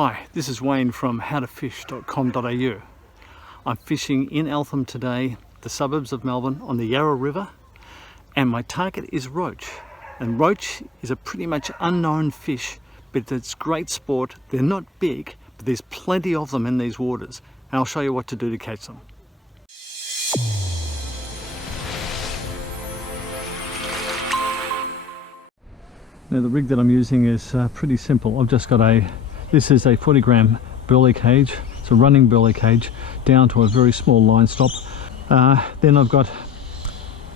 Hi, this is Wayne from howtofish.com.au. I'm fishing in Eltham today, the suburbs of Melbourne, on the Yarra River, and my target is roach. And roach is a pretty much unknown fish, but it's great sport. They're not big, but there's plenty of them in these waters, and I'll show you what to do to catch them. Now the rig that I'm using is pretty simple. I've just got this is a 40-gram berley cage. It's a running berley cage down to a very small line stop. Then I've got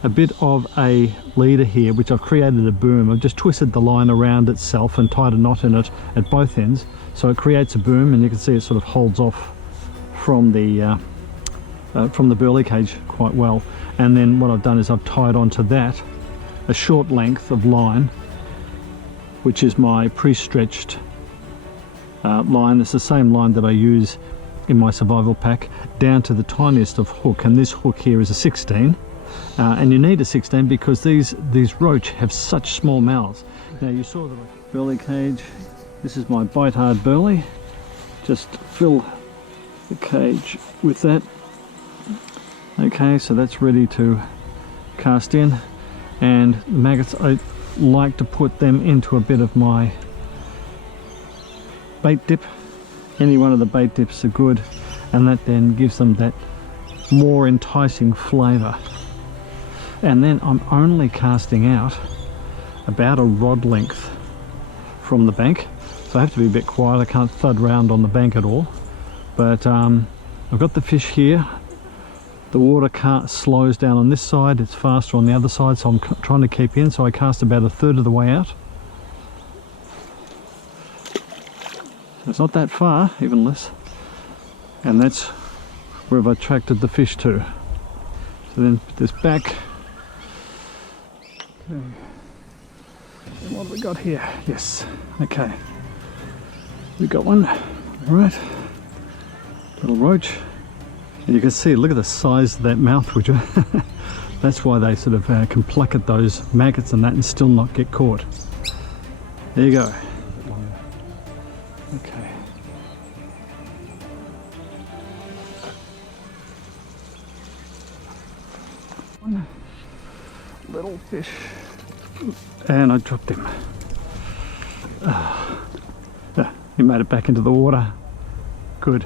a bit of a leader here, which I've created a boom. I've just twisted the line around itself and tied a knot in it at both ends, so it creates a boom, and you can see it sort of holds off from the berley cage quite well. And then what I've done is I've tied onto that a short length of line, which is my pre-stretched line. It's the same line that I use in my survival pack, down to the tiniest of hook, and this hook here is a 16, and you need a 16 because these roach have such small mouths. Now you saw the berley cage. This is my bite hard berley. Just fill the cage with that. Okay, so that's ready to cast in, and the maggots, I like to put them into a bit of my bait dip. Any one of the bait dips are good, and that then gives them that more enticing flavour. And then I'm only casting out about a rod length from the bank, so I have to be a bit quiet. I can't thud round on the bank at all, but I've got the fish here. The water slows down on this side, it's faster on the other side, so I'm trying to keep in, so I cast about a third of the way out. So it's not that far, even less, and that's where I've attracted the fish to. So then put this back. Okay. And what have we got here? Yes, okay. We got one, all right. Little roach. And you can see, look at the size of that mouth, would you? That's why they sort of can pluck at those maggots and that and still not get caught. There you go. Okay. One little fish. And I dropped him. He made it back into the water. Good.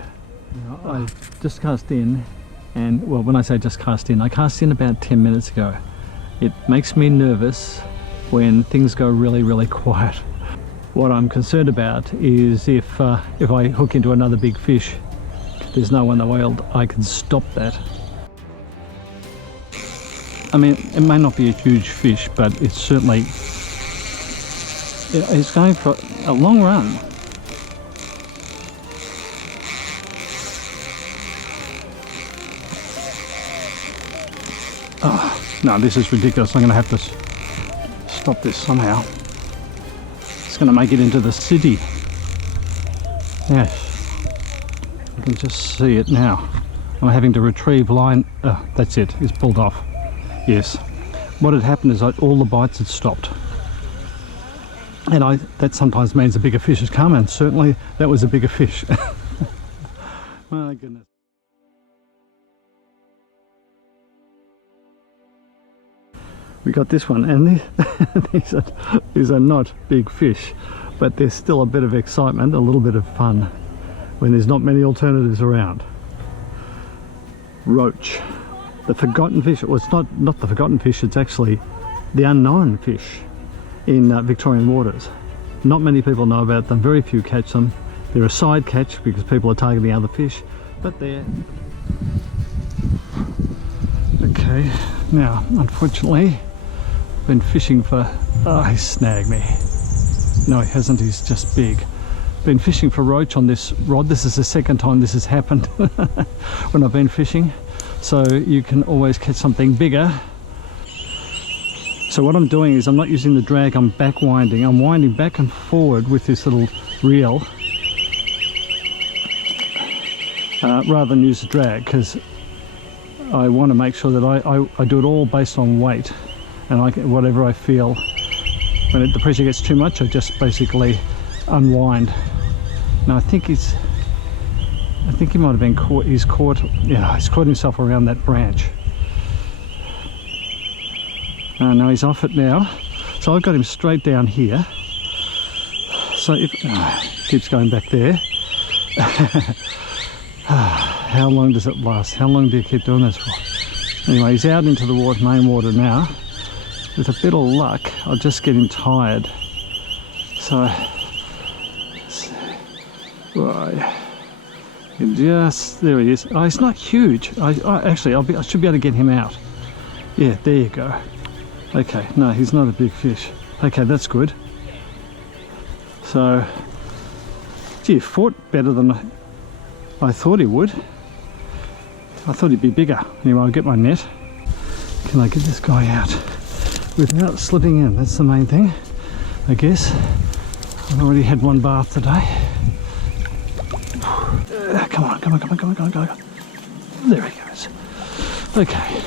I just cast in, and well, when I say just cast in, I cast in about 10 minutes ago. It makes me nervous when things go really quiet. What I'm concerned about is if I hook into another big fish, there's no one in the world I can stop that. I mean, it may not be a huge fish, but it's certainly, it's going for a long run. Oh, no, this is ridiculous. I'm going to have to stop this somehow. It's going to make it into the city. Yes, you can just see it now. I'm having to retrieve line. That's it, it's pulled off. Yes, what had happened is all the bites had stopped, and that sometimes means a bigger fish has come, and certainly that was a bigger fish. My goodness. We got this one, and these are not big fish, but there's still a bit of excitement, a little bit of fun when there's not many alternatives around. Roach, the forgotten fish. Well, it's not the forgotten fish, it's actually the unknown fish in Victorian waters. Not many people know about them, very few catch them. They're a side catch because people are targeting other fish, but they're... Okay, now unfortunately been fishing for... Oh, he snagged me. No, he hasn't, he's just big. Been fishing for roach on this rod. This is the second time this has happened when I've been fishing, so you can always catch something bigger. So what I'm doing is I'm not using the drag, I'm back winding. I'm winding back and forward with this little reel rather than use the drag, because I want to make sure that I do it all based on weight, and whatever I feel. When the pressure gets too much, I just basically unwind No, I think he might have been caught. He's caught himself around that branch. Oh no, he's off it now. So I've got him straight down here. So if keeps going back there. How long does it last? How long do you keep doing this for? Anyway, he's out into the main water now. With a bit of luck, I'll just get him tired. So, right, there he is. Oh, he's not huge. Actually, I should be able to get him out. Yeah, there you go. Okay, no, he's not a big fish. Okay, that's good. So, gee, he fought better than I thought he would. I thought he'd be bigger. Anyway, I'll get my net. Can I get this guy out without slipping in? That's the main thing, I guess. I've already had one bath today. Come on. There he goes. Okay.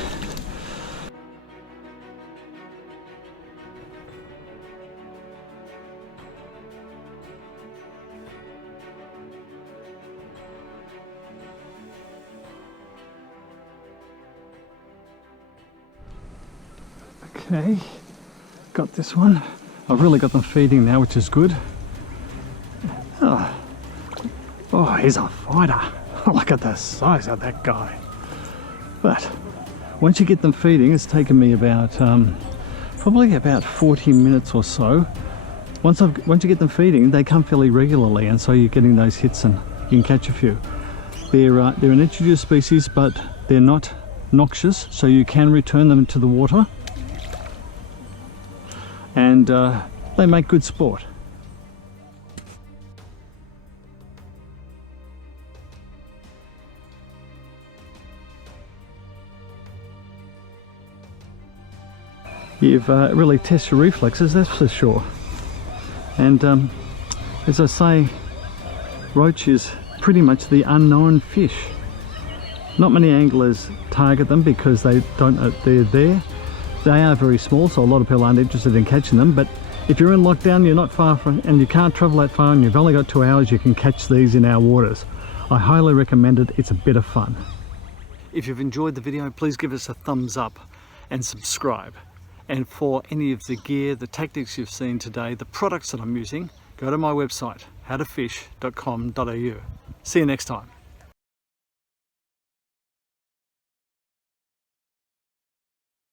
Okay, got this one. I've really got them feeding now, which is good. Oh, he's a fighter. Look at the size of that guy. But once you get them feeding, it's taken me about probably about 40 minutes or so. Once you get them feeding, they come fairly regularly, and so you're getting those hits and you can catch a few. They're an introduced species, but they're not noxious, so you can return them to the water. And they make good sport. You've really tested your reflexes, that's for sure. And as I say, roach is pretty much the unknown fish. Not many anglers target them because they're there. They are very small, so a lot of people aren't interested in catching them, but if you're in lockdown, you're not far from, and you can't travel that far, and you've only got 2 hours, you can catch these in our waters. I highly recommend it. It's a bit of fun. If you've enjoyed the video, please give us a thumbs up and subscribe. And for any of the gear, the tactics you've seen today, the products that I'm using, go to my website, howtofish.com.au. See you next time.